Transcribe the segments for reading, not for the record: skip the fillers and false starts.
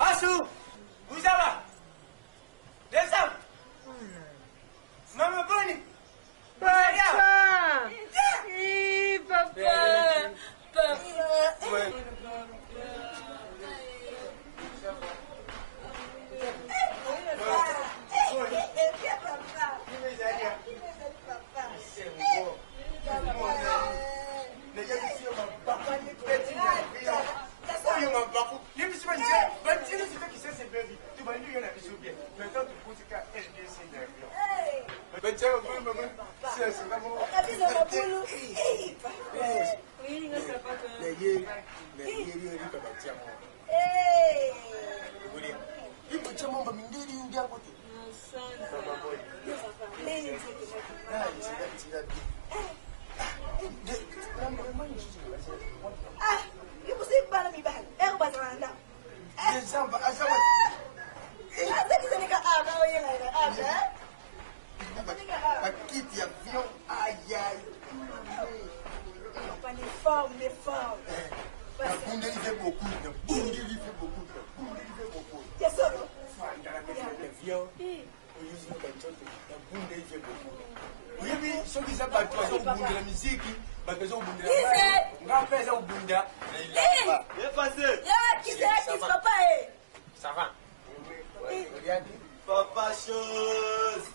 Asu, vous allez? Descends. Maman Bonnie. Papa. Papa. Papa chose.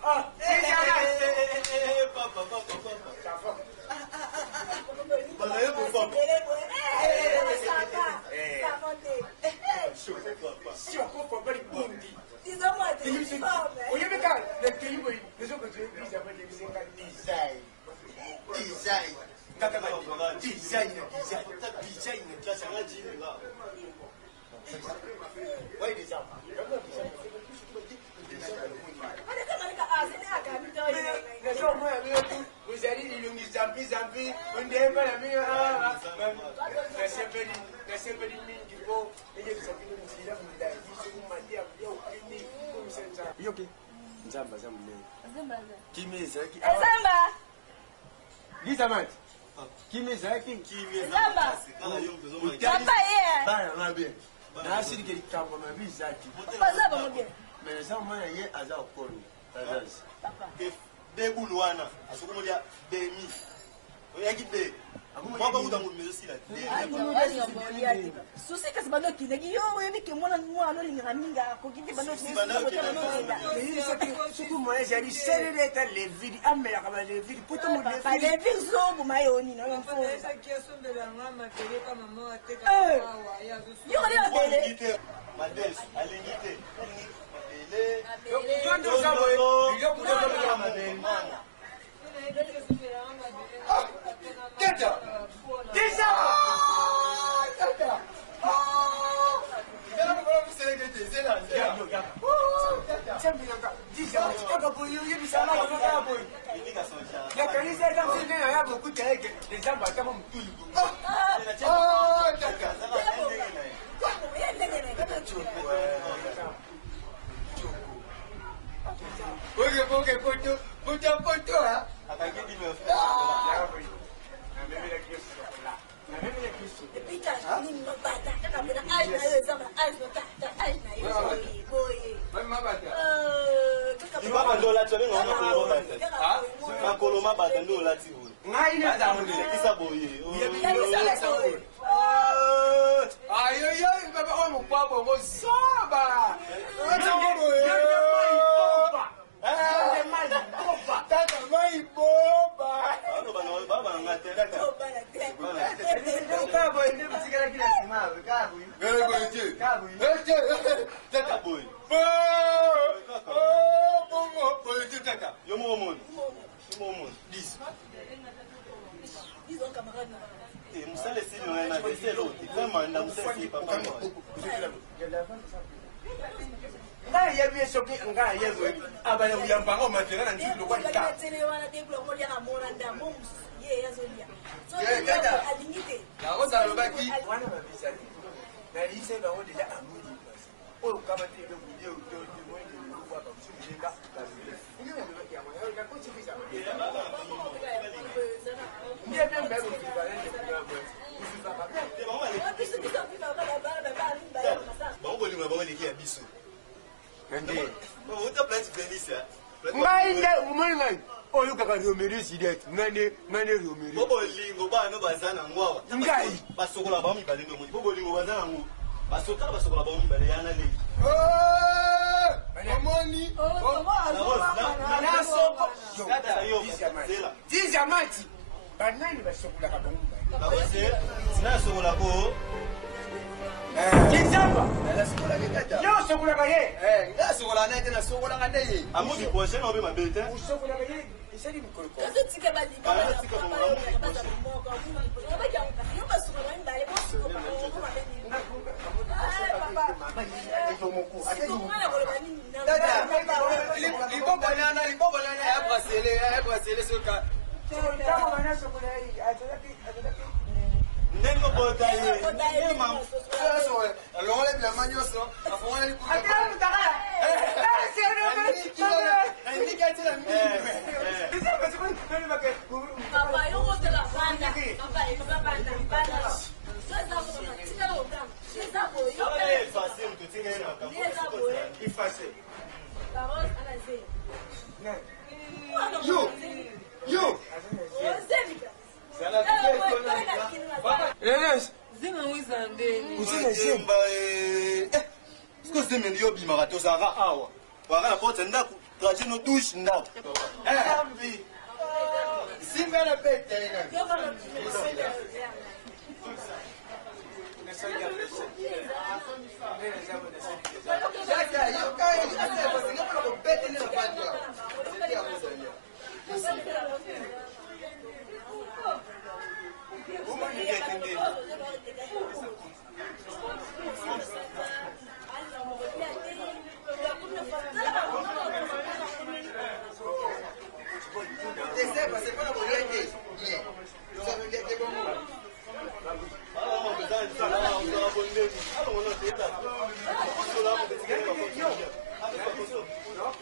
Mais ça, moi, il y a un hasard au des boulouana, à ce moment-là, des mis. Il y a qui des. Moi, je vais vous aussi là. Souci que c'est pas qui n'est yo, oui, que moi, non, il y a minga, qui dit pas non, c'est que moi, j'ai dit, c'est les vides, ah, mais les vides, pour tout le monde, les vides sont pour maïoni, non, il faut.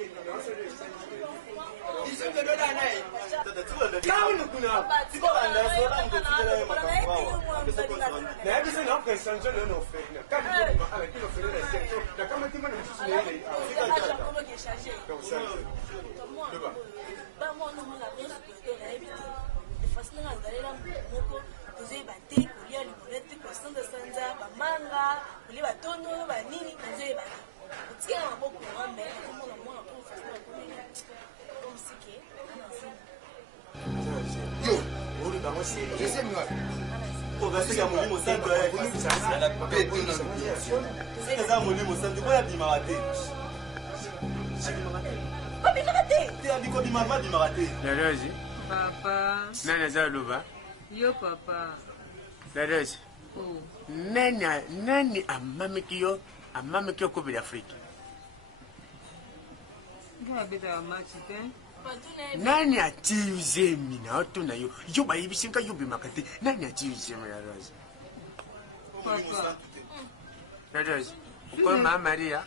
Okay. Papa. Yo papa. Nani amamikio Coupe d'Afrique? Nani atiuze mina otuna yo yoba yibishinka yobi makati nani atiuze mina Rose? Papa. Rose, uko mama Maria?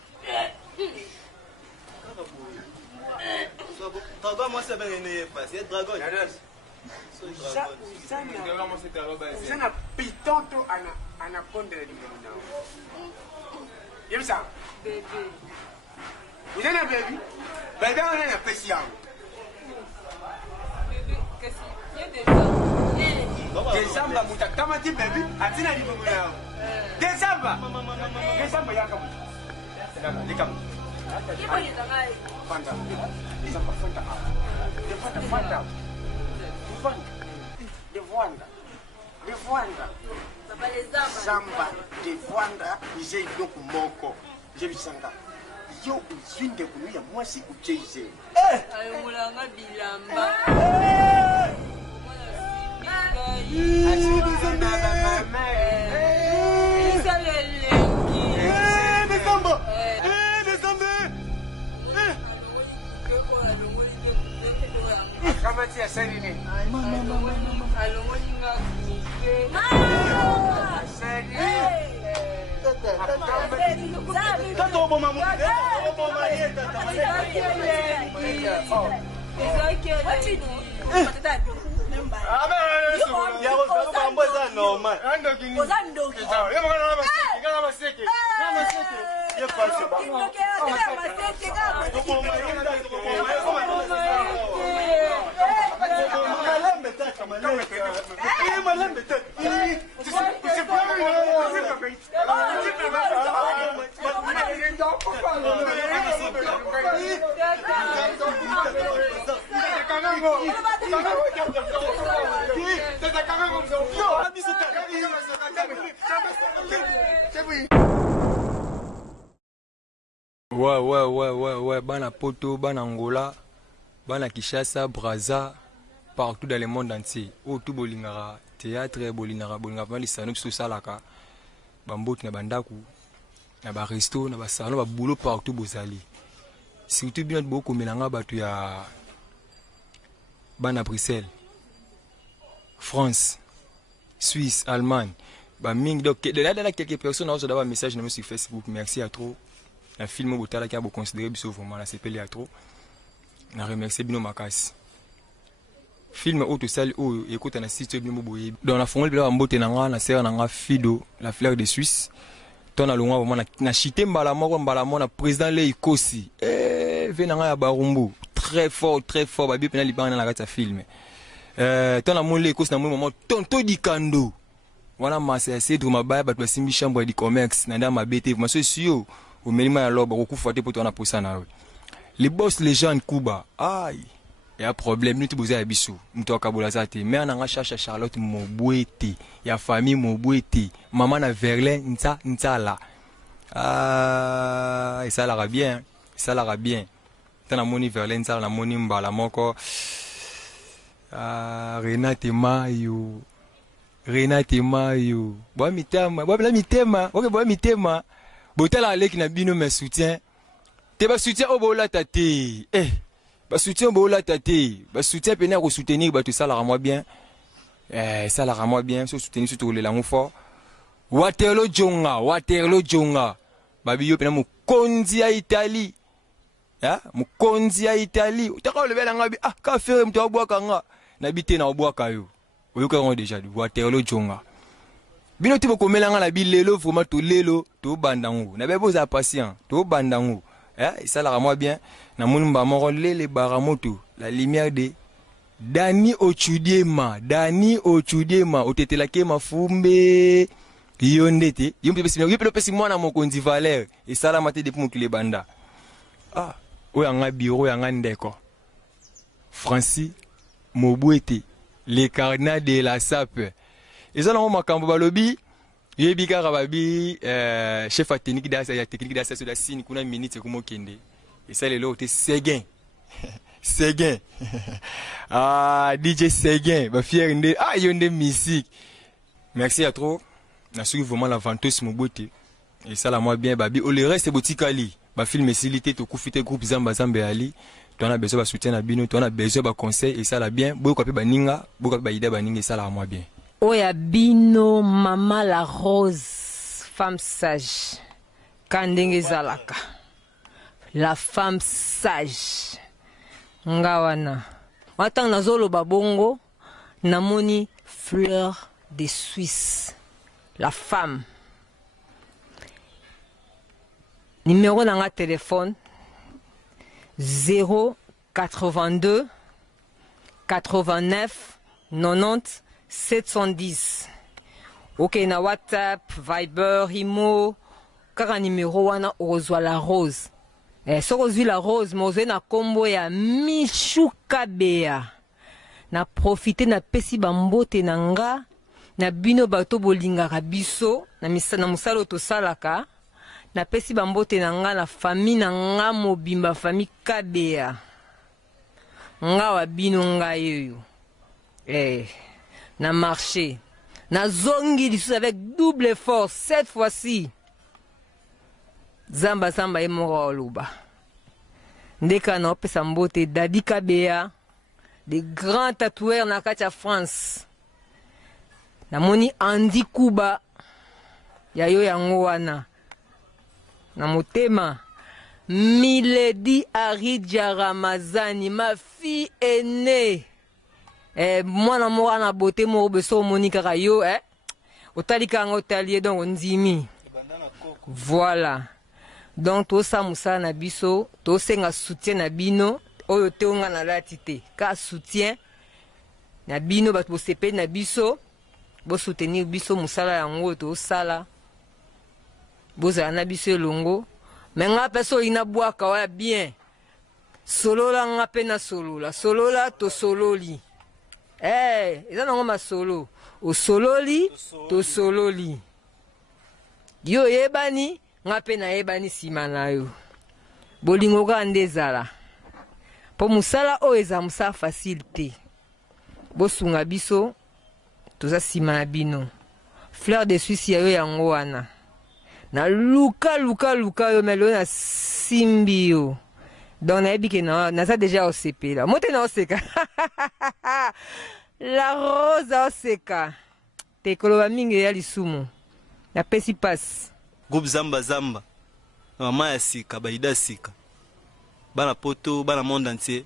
Dragon, moi c'est bien c'est dragon. Sana pitonto anakonda limona. Yemsa. Bébé. Vous êtes un baby? Baby, on est un spécial. Bébé, qu'est-ce qu'il y a déjà? Kesamba mutakama ti baby, atina limona. Kesamba. Kesamba yakamu. Likamu. Fanta. Kesamba fanta. Fanta. De Voanda. Samba de Voanda, j'ai donc moko. J'ai vu sanga. Yo, une de kunuya moi si ucheise. Ayomulanga bilamba. Kama tia seri ni. Alomoninga kupe. Seri. Tato boma mu. Ouais, bana Poto, bana Angola, bana Kinshasa, Brazza, partout dans le monde entier. Où tout bolingara, théâtre, bolingara, lisano, tout ça là, bambot na bandaku, na ba resto, na ba salon, ba boulot partout bozali. Surtout bien beaucoup melanga batu ya bana Bruxelles, France, Suisse, Allemagne. Bah ming donc là quelques personnes ont d'avoir un message sur Facebook. Merci à trop. Un film au Botala qui a beaucoup considéré vraiment la CPL à trop. On remercie Bino Makas. Film au tout seul où écoute un site bien boboye. Dans la formule là en beauté nanga na sera nanga Fido la fleur de Suisse. Ton à loin vraiment na chité mbalamo na président le Ikosi. Venanga ya Barumbu très fort babi pena libana na kata film. Ton à mon le Ikosi na moment tonto dikando. Voilà ma c'est tout ma baie bat simbi chambre de commerce na ma BT ma socio au minimum alors beaucoup fouetté pour toi na pour ça na. Les boss les gens Kuba aïe il y a problème nous tu bosser à bisou mto kabola zate mais on cherche Charlotte Mobouete il y a famille Mobouete maman na Verlin ntsala ah et ça l'ara bien tana moni Verlin ntsala na moni mbala moko Renate Mayo boa mitema botala aleki na bino me soutien te ba soutien obola tate ba soutien obola tate ba soutien pena ko soutenir ba tout ça la moi bien so soutenir surtout le lango fort Waterloo jonga babi yo pena mo konzi ya Italie mokonzi ya Italie utaka olebela nga bi ka fere mto abwaka nga na bite na obwaka yo oyoka ngo déjà du Waterloo jonga bino tibo komela nga na bilelo vraiment to lelo to bandango na bebo za patient to bandango ça la moi bien na munumba moko lele baramoto la lumière de Dani Ochudiema otetela ke mafumbe yondete yompe pesi mwana mokonzi Valère et ça la maté depuis mokile banda oyanga bureau yanga ndeko Francis Mobwete les carnats de la SAP et ça na makambo balobi yebi kaka babi chef à technique d'assaut de la signe kuna minute ko mokende et ça lelo te Seguin Seguin DJ Seguin ba fier ndé yonde musique merci à trop na suivi vraiment la venteuse Mobwete et ça la moi bien babi o le reste botikali ba film silité to kufite groupe Zamba Ali tu as besoin de soutien à bino tu as besoin de conseil et ça la bien beaucoup ba ninga beaucoup ba ida ba ninga et ça la moi bien Oya bino mama la rose femme sage kandenge zalaka la femme sage ngawana watang nazolo babongo namoni fleur de Suisse la femme numéro dans téléphone 082 89 90 710. Ok, na WhatsApp, Viber, Imo, kaka numéro wana ozwa la rose. So ozwi la rose, moze na kombo ya Michou Kabea. Na profite na pesi bambote na nga, na bino bato bolingaka biso, na musalo to salaka. Na pesi bambote na nga na famille na nga mobimba famille Kabea. Nga wa bino nga yoyo. Na marché. Na zongi lisusu avec double force cette fois-ci. Zamba e moko oluba. Ndeka na opesa mbote Dadi Kabea, des grands tatoueurs na kati ya France. Namoni Andy Kuba ya yo yango wana. Na motema Milady Aridja Ramazani, ma fille aînée. Moi na mora na beauté mo beso Monica Rayo otalika ngo talier donc ndimi. Voilà. Donc to sa musa na biso, to senga soutien na bino, oyo te onga na latite. Ka soutien na bino bat bo sepe na biso, bo soutenir biso musala yango to sala. Boza na biso longo. Mais nga peso ina bwaka wa bien. Solola nga pe na solola. Solola to sololi. Eza nango masolo. O sololi to sololi. Yo yebani nga pe na yebani sima na yo. Bolingo ka ndezala. Po musala o eza musa facile te. Bosunga biso toza sima na bino. Fleur de Suisse ya yo yango wana. Na luka yo melo na simbi yo. Donc na ebike na ça déjà OCP là. Mote na oseka. La rose oseka. Te koloba mingi ya lisumu. Na pesi passe. Groupe Zamba Mama ya sika, baida sika. Bana poto, bana monde entier.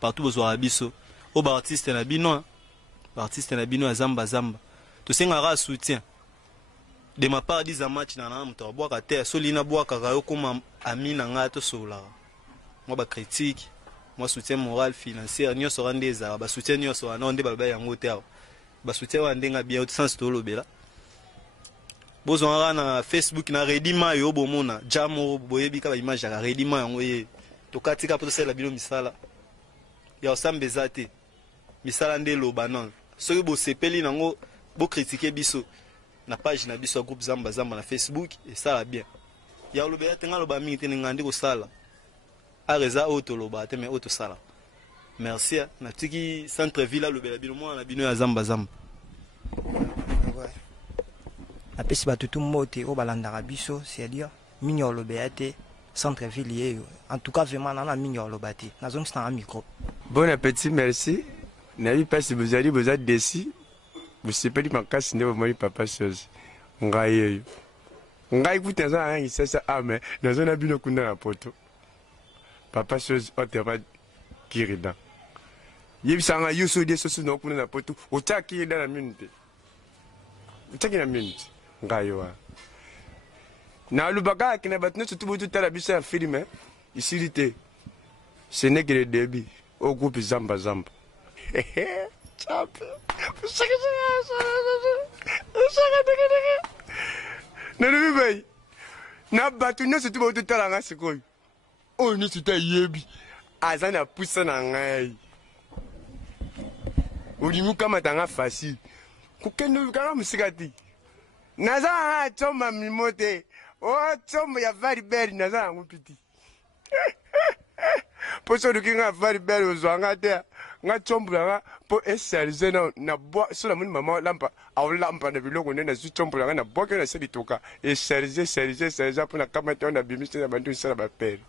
Partout besoin biso. O ba artiste na bino. Ba artiste na bino ya Zamba. To senga ra soutien. De ma part disa match na mto boaka te solina boaka ka yo comme ami na nga to sola. Moi ba critique, moi soutien moral financier nyo so randeza ba soutien nyo so na onde ba yango te ba soutien wa ndenga bien au sens to lobela. Bozo na Facebook na redima yo bomona jamo boyebi ka ba image ya redima yango ye to katika poto sala bilo misala ya osambe zate misala nde loba non soki bo sepeli nango bo critiquer biso na page na biso groupe Zamba na Facebook et ça va bien ya lobela tenga loba mingi te ngandi ko sala areza auto loba te mais auto sala merci na tiki centre ville lobela bino mo na bino ya Zamba apesi batutu mote o balandaka biso c'est-à-dire minyo lobela te centre ville yeyo en tout cas vraiment na minyo loba te na zone sta micro. Bon appétit, merci. Navi pas si vous allez vous êtes décis. Vous savez pas makasi ne vous papa chose. Ngai écoute ça hein, ça mais dans un abino kuna na poto. papa chose otema kirida yebisanga yusu de sosu no kuna na potu ocha kirida na minute ocha kina minute ngayo na lubaka kina batne tutu butu tala bisa film isilite ce n'est que le début au groupe Zamba Zamba chap na bay na batu ne tutu butu tala nga sikoy o ni tuta yebi azana pusa na ngai ulimu kama tanga facile kukendo kama musikati naza ha choma mimote o choma ya vari beri naza ngupiti poso dukinga vari beri uzwanga te nga chombula nga po esalize na bo so la muni mama lampa au lampa na biloko nena zu chombula nga na boke na seli toka esalize po na kama te na bimise na bandu sala ba pere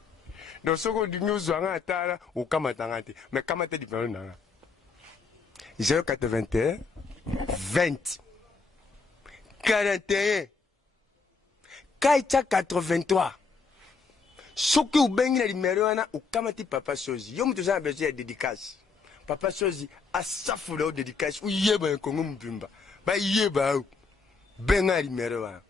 donc soko dingi uzwanga atala ukama tangate mais kama te dipano nanga 081 20 41 Kaita 83 soki ubengi na numéro wana ukamati papa Sozi yo mutu za besoin ya dédicace papa Sozi asafula o dédicace uyeba nkongo mbimba ba yeba benga numéro wana